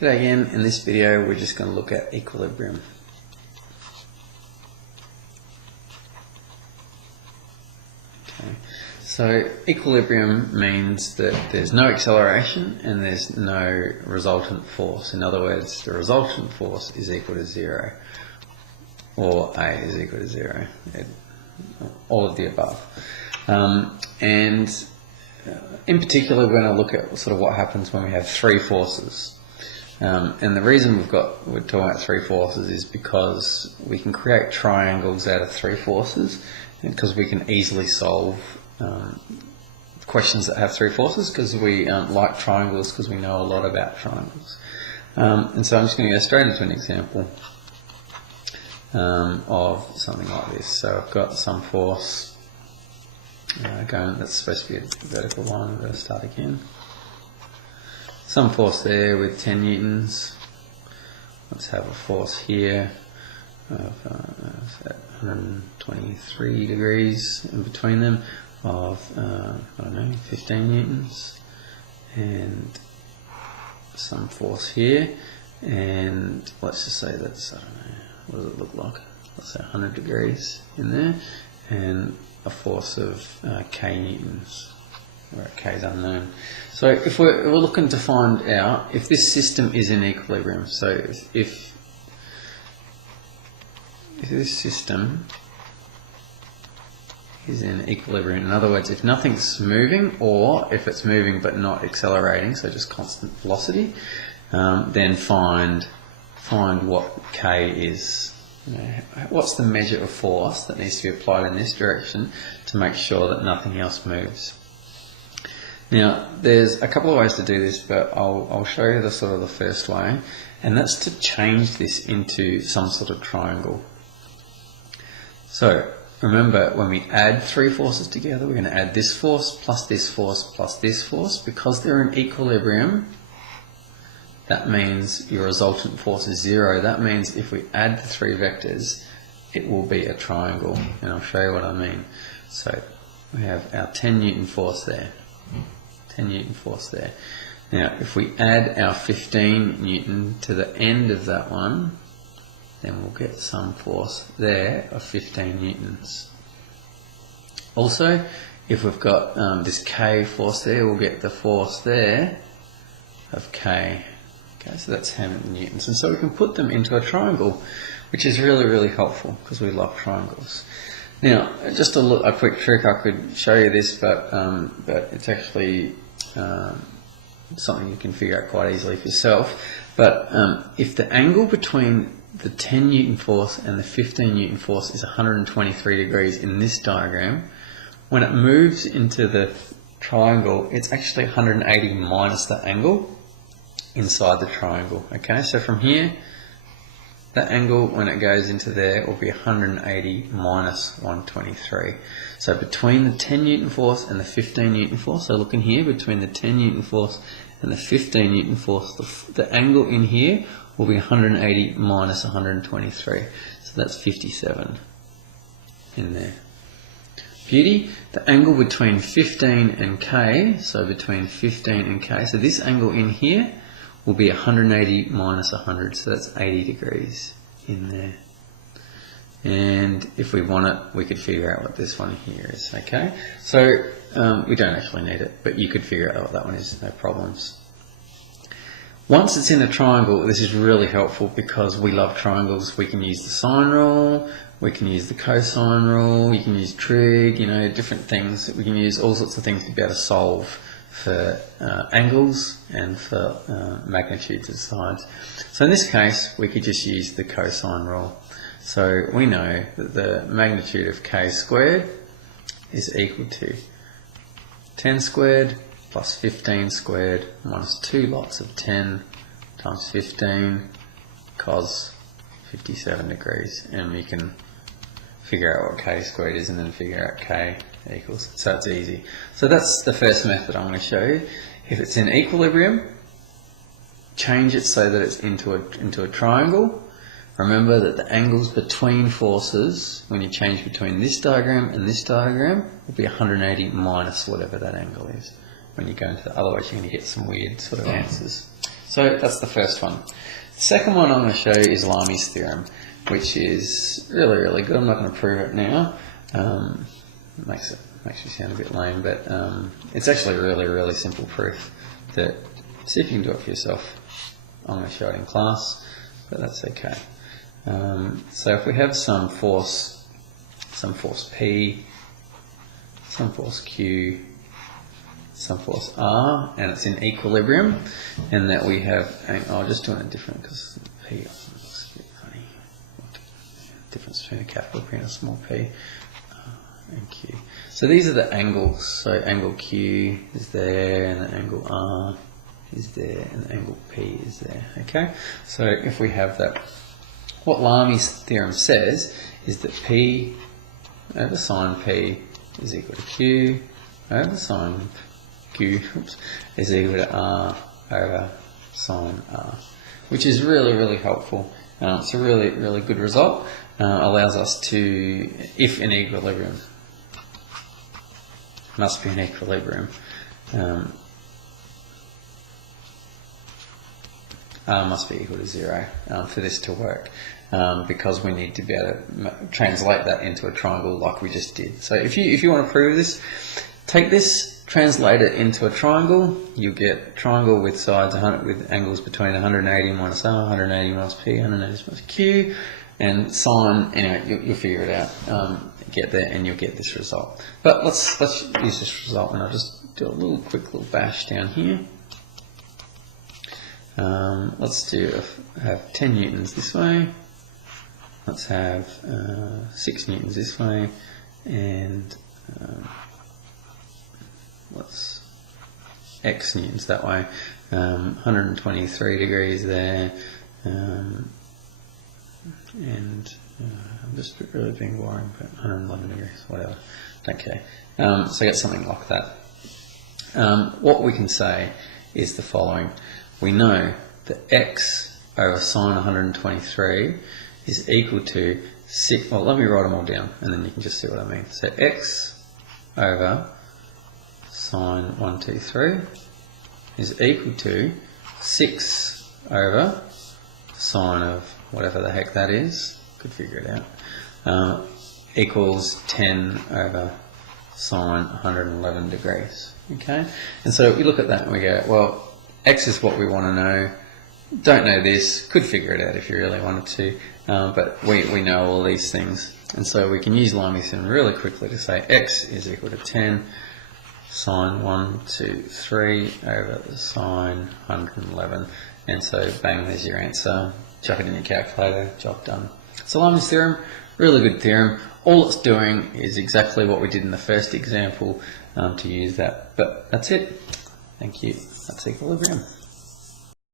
G'day again. In this video we're just going to look at equilibrium. Okay. So equilibrium means that there's no acceleration and there's no resultant force. In other words, the resultant force is equal to zero, or A is equal to zero, all of the above. In particular, we're going to look at sort of what happens when we have three forces. And the reason we're talking about three forces is because we can create triangles out of three forces, because we can easily solve questions that have three forces, because we like triangles, because we know a lot about triangles. And so I'm just going to go straight into an example of something like this. So I've got some force going, that's supposed to be a vertical line. I'm going to start again. Some force there with 10 newtons. Let's have a force here of 123 degrees in between them of, I don't know, 15 newtons. And some force here. And let's just say that's, I don't know, what does it look like? Let's say 100 degrees in there. And a force of k newtons, where k is unknown. So if we're looking to find out if this system is in equilibrium, so if this system is in equilibrium, in other words, if nothing's moving, or if it's moving but not accelerating, so just constant velocity, then find what k is. What's the measure of force that needs to be applied in this direction to make sure that nothing else moves? Now, there's a couple of ways to do this, but I'll show you the sort of the first way, and that's to change this into some sort of triangle. So remember, when we add three forces together, we're going to add this force plus this force plus this force. Because they're in equilibrium, that means your resultant force is zero. That means if we add the three vectors, it will be a triangle, and I'll show you what I mean. So we have our 10 Newton force there. 10 Newton force there. Now, if we add our 15 Newton to the end of that one, then we'll get some force there of 15 Newtons. Also, if we've got this K force there, we'll get the force there of K. Okay, so that's how many newtons. And so we can put them into a triangle, which is really, really helpful because we love triangles. Now, just a quick trick, I could show you this, but it's actually something you can figure out quite easily for yourself. But if the angle between the 10 Newton force and the 15 Newton force is 123 degrees in this diagram, when it moves into the triangle, it's actually 180 minus that angle inside the triangle. Okay, so from here, that angle when it goes into there will be 180 minus 123. So between the 10 Newton force and the 15 Newton force, so look in here, between the 10 Newton force and the 15 Newton force, the angle in here will be 180 minus 123. So that's 57 in there. Beauty, the angle between 15 and k, so between 15 and k, so this angle in here will be 180 minus 100, so that's 80 degrees in there. And if we want it, we could figure out what this one here is, okay? So we don't actually need it, but you could figure out what that one is, no problems. Once it's in a triangle, this is really helpful because we love triangles. We can use the sine rule, we can use the cosine rule, you can use trig, different things. We can use all sorts of things to be able to solve for angles and for magnitudes of sides. So in this case, we could just use the cosine rule. So we know that the magnitude of k squared is equal to 10 squared plus 15 squared minus 2 lots of 10 times 15 cos 57 degrees. And we can figure out what k squared is and then figure out k equals. So it's easy. So that's the first method I'm going to show you. If it's in equilibrium, change it so that it's into a triangle. Remember that the angles between forces, when you change between this diagram and this diagram, will be 180 minus whatever that angle is. When you go into the, otherwise you're going to get some weird sort of answers. So that's the first one. The second one I'm going to show you is Lami's theorem, which is really, really good. I'm not going to prove it now. It makes me sound a bit lame, but it's actually a really, really simple proof. That see if you can do it for yourself. I'm going to show it in class, but that's okay. So if we have some force P, some force Q, some force R, and it's in equilibrium, and that we have, I'll just do it different because P looks a bit funny. Difference between a capital P and a small p, and Q. So these are the angles. So angle Q is there, and the angle R is there, and the angle P is there. Okay. So if we have that, what Lami's theorem says is that P over sine P is equal to Q over sine Q is equal to R over sine R, which is really, really helpful. It's a really, really good result. Allows us to, if in equilibrium, must be in equilibrium, R must be equal to 0 for this to work, because we need to be able to translate that into a triangle like we just did. So if you want to prove this, take this, translate it into a triangle. You get a triangle with sides with angles between 180 minus R, 180 minus P, 180 minus Q, and sine. Anyway, you'll figure it out. Get there, and you'll get this result. But let's use this result, and I'll just do a quick little bash down here. Let's have 10 newtons this way. Let's have 6 newtons this way, and let's x newtons that way. 123 degrees there, and I'm just really being boring, but 111 degrees, whatever. Don't care. So I get something like that. What we can say is the following. We know that x over sine 123 is equal to 6, well, let me write them all down and then you can just see what I mean. So x over sine 123 is equal to 6 over sine of whatever the heck that is, could figure it out, equals 10 over sine 111 degrees. Okay, and so we look at that and we go, well, x is what we want to know. Don't know this, could figure it out if you really wanted to, but we know all these things. And so we can use Lami's theorem really quickly to say x is equal to 10 sine 123 over sine 111. And so bang, there's your answer. Chuck it in your calculator, job done. So Lami's theorem, really good theorem. All it's doing is exactly what we did in the first example to use that. But that's it. Thank you. That's equilibrium.